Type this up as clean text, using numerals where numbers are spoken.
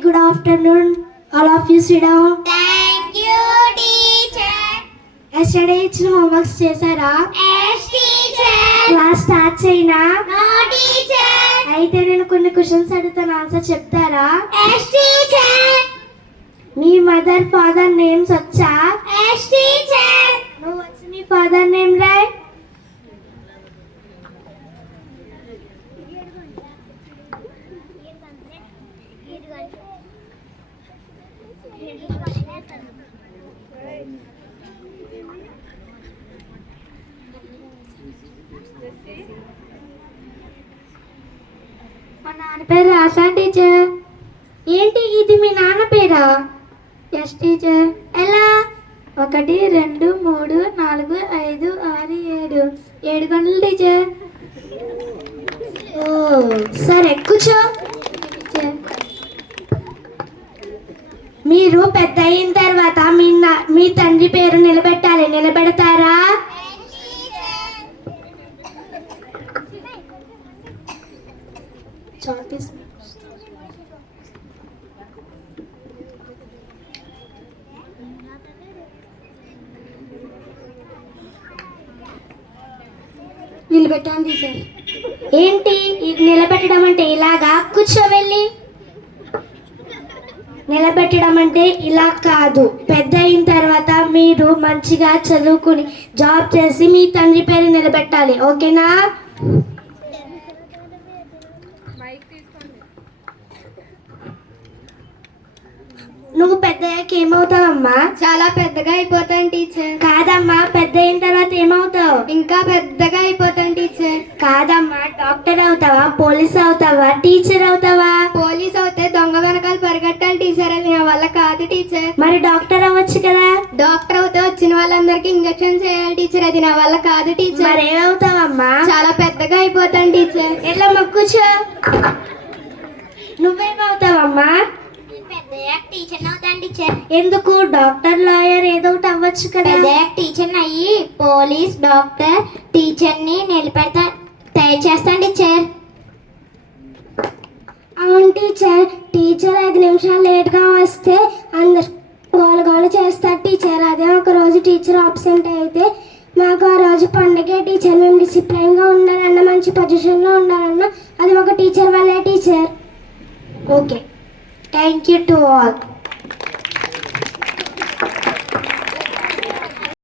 good afternoon. All of you sit down. Thank you, teacher. Yesterday ఇచ్చిన homeworks చేశారా? Yes, teacher. Class start చేయనా? No, teacher. అయితే నేను కొన్ని క్వశ్చన్స్ అడుగుతాను, ఆన్సర్ చెప్తారా? Yes, teacher. మీ మదర్ ఫాదర్ నేమ్స్ వచ్చా? Yes, teacher. నువ్వు వచ్చి మీ ఫాదర్ నేమ్ రాయ్. మా నాన్న పేరు రాసా టీచర్. ఏంటి ఇది మీ నాన్న పేరా? Yes teacher. ఎలా? 1 2 3 4 5 6 7 7 గంటలు టీచర్. ఓ సరే కూర్చో. మీరు పెద్ద అయిన తర్వాత మీ తండ్రి పేరు నిలబెట్టాలి, నిలబెడతారా? నిలబెట్టాను టీచర్. ఏంటి ఇది నిలబెట్టడం అంటే? ఇలాగా కూర్చో వెళ్ళి. నిలబెట్టడం అంటే ఇలా కాదు. పెద్ద అయిన తర్వాత మీరు మంచిగా చదువుకుని జాబ్ చేసి మీ తండ్రి పేరు నిలబెట్టాలి, ఓకేనా? నువ్వు పెద్దయ్యాక ఏమవుతావమ్మా? చాలా పెద్దగా అయిపోతాను టీచర్. కాదమ్మా, పెద్ద అయిన తర్వాత ఏమవుతావు? ఇంకా పెద్దగా అయిపోతాను టీచర్. కాదమ్మా, డాక్టర్ అవుతావా, పోలీస్ అవుతావా, టీచర్ అవుతావా? పోలీస్ అవుతే దొంగ వెనకాల పరిగెట్టాలి టీచర్, అది నా వల్ల కాదు టీచర్. మరి డాక్టర్ అవ్వచ్చు కదా? డాక్టర్ అవుతే వచ్చిన వాళ్ళందరికీ ఇంజెక్షన్ చేయాలి టీచర్, అది నా వల్ల కాదు టీచర్. మరి ఏమవుతావమ్మా? చాలా పెద్దగా అయిపోతాను టీచర్. ఎట్లా కూర్చో. నువ్వేమవుతావమ్మా? పెద్దయ్యాక టీచర్ అవుతాను టీచర్. ఎందుకు? డాక్టర్, లాయర్ ఏదో ఒకటి అవ్వచ్చు కదా. పెద్దయ్యాక టీచర్ అయ్యి పోలీస్, డాక్టర్, టీచర్ని నిలబెడతా తయారు చేస్తాను టీచర్. అవును టీచర్. టీచర్ 5 నిమిషాలు లేట్గా వస్తే అందరు గోల చేస్తారు టీచర్. అదే ఒక రోజు టీచర్ ఆబ్సెంట్ అయితే మాకు ఆ రోజు పండగే టీచర్. మేము డిసిప్లైన్గా ఉండాలన్నా, మంచి పొజిషన్లో ఉండాలన్నా అది ఒక టీచర్ వల్లే teacher. Okay, thank you to all.